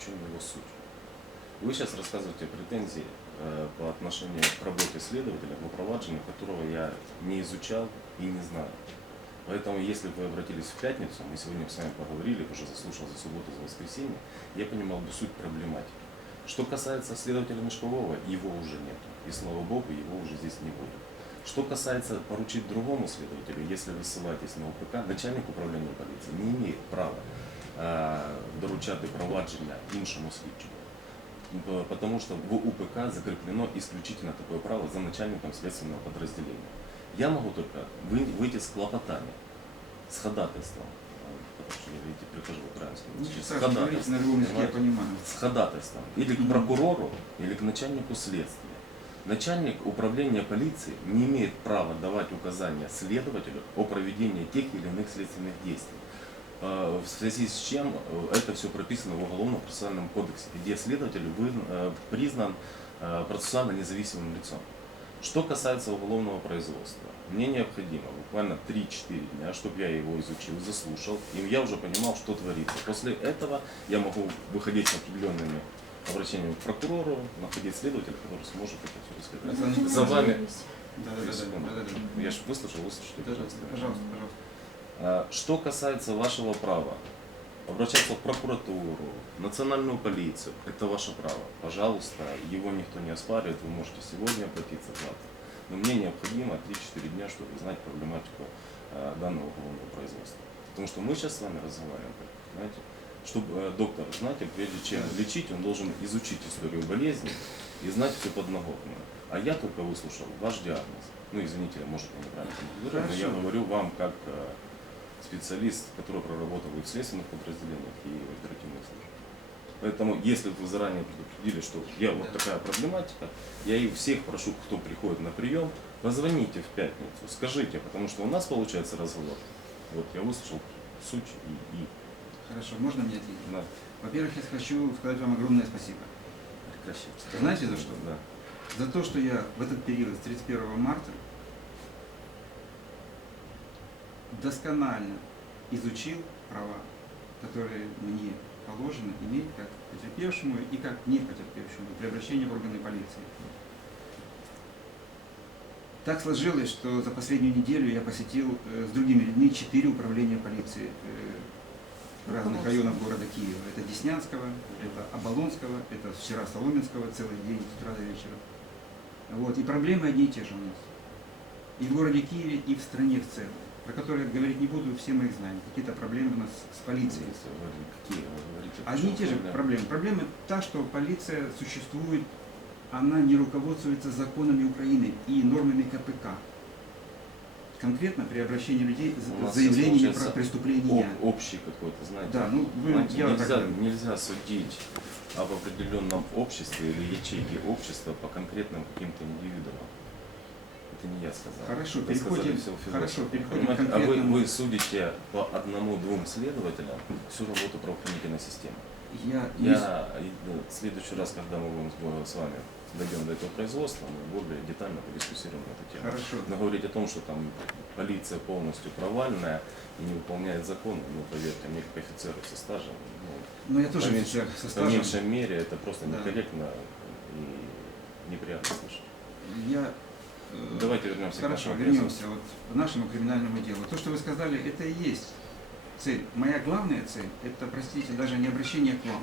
чем его суть. Вы сейчас рассказываете претензии э, по отношению к работе следователя, по проваджению которого я не изучал и не знаю. Поэтому, если бы вы обратились в пятницу, мы сегодня с вами поговорили, уже заслушал за субботу, за воскресенье, я понимал бы суть проблематики. Что касается следователя Мешкового, его уже нет. И слава богу, его уже здесь не будет. Что касается поручить другому следователю, если вы ссылаетесь на УПК, начальник управления полиции не имеет права доручати провадження іншому слідчому. Потому что в УПК закреплено исключительно такое право за начальником следственного подразделения. Я могу только вы- выйти с клопотанием, с ходатайством. Потому что я, видите, прихожу в украинском. Ничего С страшного, говорите на любом языке, я понимаете? понимаю. с ходатайством или к прокурору, или к начальнику следствия. Начальник управления полиции не имеет права давать указания следователю о проведении тех или иных следственных действий. Э, В связи с чем э, это все прописано в Уголовном процессуальном кодексе, где следователь э, признан э, процессуально независимым лицом. Что касается уголовного производства, мне необходимо буквально 3-4 дня, чтобы я его изучил, заслушал, и я уже понимал, что творится. После этого я могу выходить с определенными обращениями к прокурору, находить следователя, который сможет это все. Александр За вами. Да, да, да, да, да, да. Я же выслушал, выслушайте, пожалуйста. Пожалуйста, пожалуйста. А, Что касается вашего права обращаться в прокуратуру, национальную полицию, это ваше право. Пожалуйста, его никто не оспаривает, вы можете сегодня обратиться, завтра. Но мне необходимо 3-4 дня, чтобы знать проблематику а, данного уголовного производства. Потому что мы сейчас с вами разговариваем, знаете, чтобы э, доктор, знаете, прежде чем лечить, он должен изучить историю болезни и знать всю подноготную. А я только выслушал ваш диагноз. Ну, извините, может, я неправильно но я говорю вам как э, специалист, который проработал и в следственных подразделениях, и в оперативных службах. Поэтому, если вы заранее предупредили, что я вот Да. такая проблематика, я и всех прошу, кто приходит на прием, позвоните в пятницу, скажите, потому что у нас получается разговор. Вот я выслушал суть и, и Хорошо, можно мне ответить? на Во-первых, я хочу сказать вам огромное спасибо. прекращайте. Знаете, за что? Да. За то, что я в этот период с 31 марта досконально изучил права, которые мне положено иметь как потерпевшему и как не потерпевшему при обращении в органы полиции. Так сложилось, что за последнюю неделю я посетил э, с другими людьми четыре управления полиции э, разных районов города Киева. Это Деснянского, это Оболонского, это вчера Соломенского целый день с утра до вечера. Вот. И проблемы одни и те же у нас. И в городе Киеве, и в стране в целом. Про которые я говорить не буду, все мы их знаем. Какие-то проблемы у нас с полицией. Какие? Одни и те же проблемы. Проблема та, что полиция существует, она не руководствуется законами Украины и нормами КПК. Конкретно при обращении людей сейчас про получается преступления. Об- общий какой-то, знаете. Да, ну вы, Знаете, я вот так нельзя, нельзя судить об определенном обществе или ячейке общества по конкретным каким-то индивидуумам. Это не я сказал. Хорошо, сказали переходим- хорошо, переходим к Понимаете? А вы, конкретному. вы судите по одному-двум следователям всю работу правоохранительной системы. Я, Я в следующий раз, когда мы будем с- вами дойдем до этого производства, мы более детально подискуссируем эту тему. Хорошо. Но говорить о том, что там полиция полностью провальная и не выполняет закон, ну, поверьте, мне как офицеру со стажем, ну, Но я тоже по меньшей- офицер со по стажем. меньшей мере это просто Да. некорректно и неприятно слышать. Я, Давайте вернемся к Хорошо, нашему вернемся вот к нашему криминальному делу. То, что вы сказали, это и есть цель. Моя главная цель, это, простите, даже не обращение к вам.